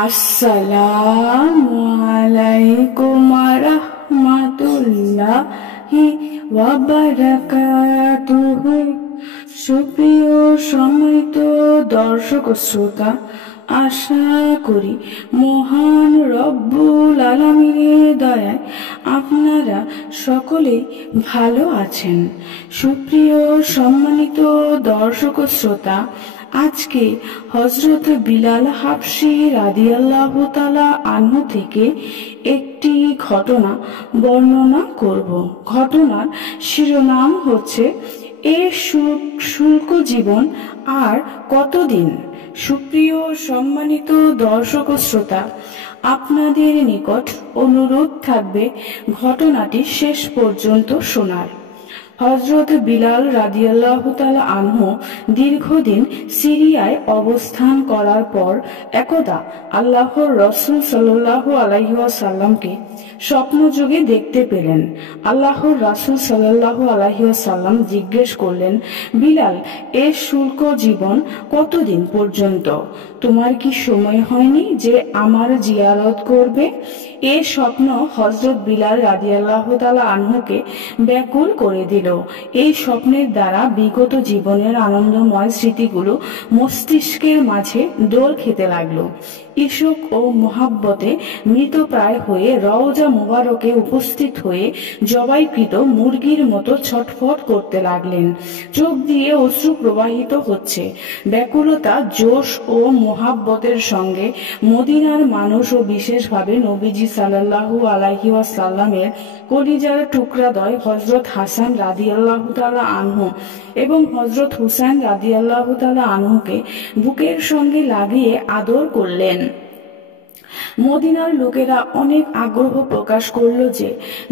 আসসালামু আলাইকুম রাহমাতুল্লাহি ওয়া বারাকাতুহু। সুপ্রিয় সম্মানিত দর্শক ও শ্রোতা, আশা করি মহান রব্বুল আলামিনের দয়ায় আপনারা সকলেই ভালো আছেন। সুপ্রিয় সম্মানিত দর্শক ও শ্রোতা, আজকে হযরত বিলাল হাবশী রাদিয়াল্লাহু তাআলা আনহু থেকে একটি ঘটনা বর্ণনা করব। ঘটনার শিরোনাম হচ্ছে এ শুল্ক জীবন আর কতদিন। সুপ্রিয় সম্মানিত দর্শক ও শ্রোতা, আপনাদের নিকট অনুরোধ থাকবে ঘটনাটি শেষ পর্যন্ত শোনার। হযরত বিলাল রাদিয়াল্লাহু তাআলা আনহু দীর্ঘদিন সিরিয়ায় অবস্থান করার পর একদা আল্লাহর রাসূল সাল্লাল্লাহু আলাইহি ওয়াসাল্লামকে স্বপ্নযোগে দেখতে পেলেন। আল্লাহর রাসূল সাল্লাল্লাহু আলাইহি ওয়াসাল্লাম জিজ্ঞেস করলেন, বিলাল, এ শুল্ক জীবন কতদিন পর্যন্ত? তোমার কি সময় হয়নি যে আমার জিয়ারত করবে? এ স্বপ্ন হযরত বিলাল রাদিয়াল্লাহু তাআলা আনহুকে ব্যাকুল করে দিল। এই স্বপ্নের দ্বারা বিগত জীবনের আনন্দময় স্মৃতিগুলো মস্তিষ্কের মাঝে দোল খেতে লাগলো। ইশক ও মোহাব্বতে মৃতপ্রায় হয়ে রওজা মুবারকে উপস্থিত হয়ে জবাইকৃত মুরগির মতো ছটফট করতে লাগলেন। চোখ দিয়ে অশ্রু প্রবাহিত হচ্ছে। ব্যাকুলতা, জোশ ও মোহাব্বতের সঙ্গে মদিনার মানুষ ও বিশেষভাবে নবীজি সাল্লাল্লাহু আলাইহি ওয়াসাল্লামের কলিজার টুকরাদ্বয় হযরত হাসান রাদিয়াল্লাহু তাআলা আনহু এবং হযরত হুসাইন রাদিয়াল্লাহু তাআলা আনহুকে বুকের সঙ্গে লাগিয়ে আদর করলেন। মদিনার লোকেরা অনেক আগ্রহ প্রকাশ করল যে,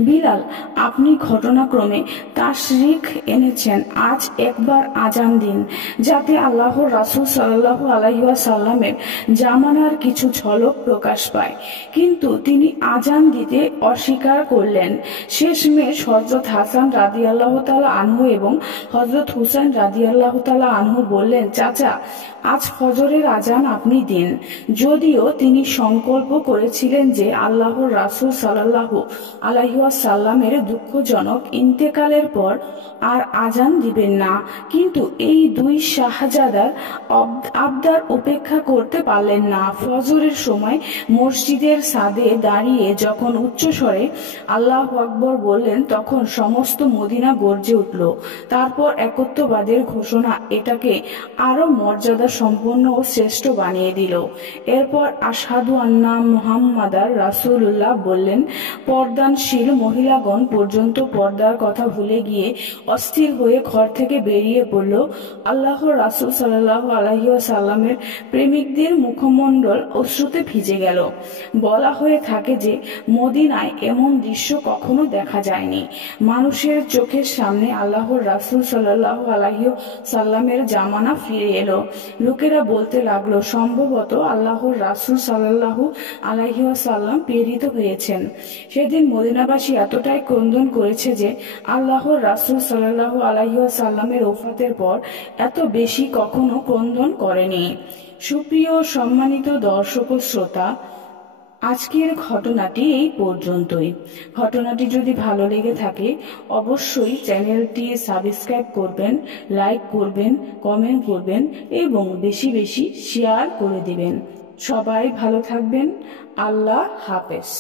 বিলাল, আপনি ঘটনাক্রমে তাশরিক এনেছেন, আজ একবার আজান দিন, যাতে আল্লাহর রাসূল সাল্লাল্লাহু আলাইহি ওয়াসাল্লামের জামানার কিছু ঝলক প্রকাশ পায়। কিন্তু তিনি আজান দিতে অস্বীকার করলেন। শেষমেশ হযরত হাসান রাদিয়াল্লাহু তাআলা আনহু এবং হযরত হুসাইন রাদিয়াল্লাহু তাআলা আনহু বললেন, চাচা, আজ ফজরের আজান আপনি দিন। যদিও তিনি সংকল্প করেছিলেন যে আল্লাহর রাসূল সাল্লাল্লাহু আলাইহি ওয়াসাল্লামের দুঃখজনক ইন্তেকালের পর আর আজান দিবেন না, কিন্তু এই দুই শাহজাদার আবদার উপেক্ষা করতে পারলেন না। ফজরের সময় মসজিদের ছাদে দাঁড়িয়ে যখন উচ্চস্বরে আল্লাহু আকবার বললেন, তখন সমস্ত মদিনা গর্জে উঠল। তারপর একত্ববাদের ঘোষণা এটাকে আরো মর্যাদা সম্পন্ন ও শ্রেষ্ঠ বানিয়ে দিল। এরপর আশহাদু আন্না মুহাম্মাদার রাসূলুল্লাহ বললেন। পর্দানশীল মহিলাগণ পর্যন্ত পর্দার কথা ভুলে গিয়ে অস্থির হয়ে ঘর থেকে বেরিয়ে পড়ল। আল্লাহর রাসূল সাল্লাল্লাহু আলাইহি ওয়াসাল্লামের প্রেমিকদের মুখমণ্ডল অশ্রুতে ভিজে গেল। বলা হয়ে থাকে যে মদিনায় এমন দৃশ্য কখনো দেখা যায়নি। মানুষের চোখের সামনে আল্লাহর রাসূল সাল্লাল্লাহু আলাইহি ওয়াসাল্লামের জামানা ফিরে এলো। লোকেরা বলতে লাগলো, সম্ভবত আল্লাহর রাসূল সাল্লাল্লাহু আলাইহি ওয়াসাল্লাম প্রেরিত হয়েছেন। সেদিন মদিনাবাসী এতটাই ক্রন্দন করেছে যে আল্লাহর রাসূল সাল্লাল্লাহু আলাইহি ওয়াসাল্লামের ওফাতের পর এত বেশি কখনো ক্রন্দন করেনি। সুপ্রিয় সম্মানিত দর্শক ও শ্রোতা, আজকের ঘটনাটি এই পর্যন্তই। ঘটনাটি যদি ভালো লেগে থাকে অবশ্যই চ্যানেলটি সাবস্ক্রাইব করবেন, লাইক করবেন, কমেন্ট করবেন এবং বেশি বেশি শেয়ার করে দিবেন। সবাই ভালো থাকবেন। আল্লাহ হাফেজ।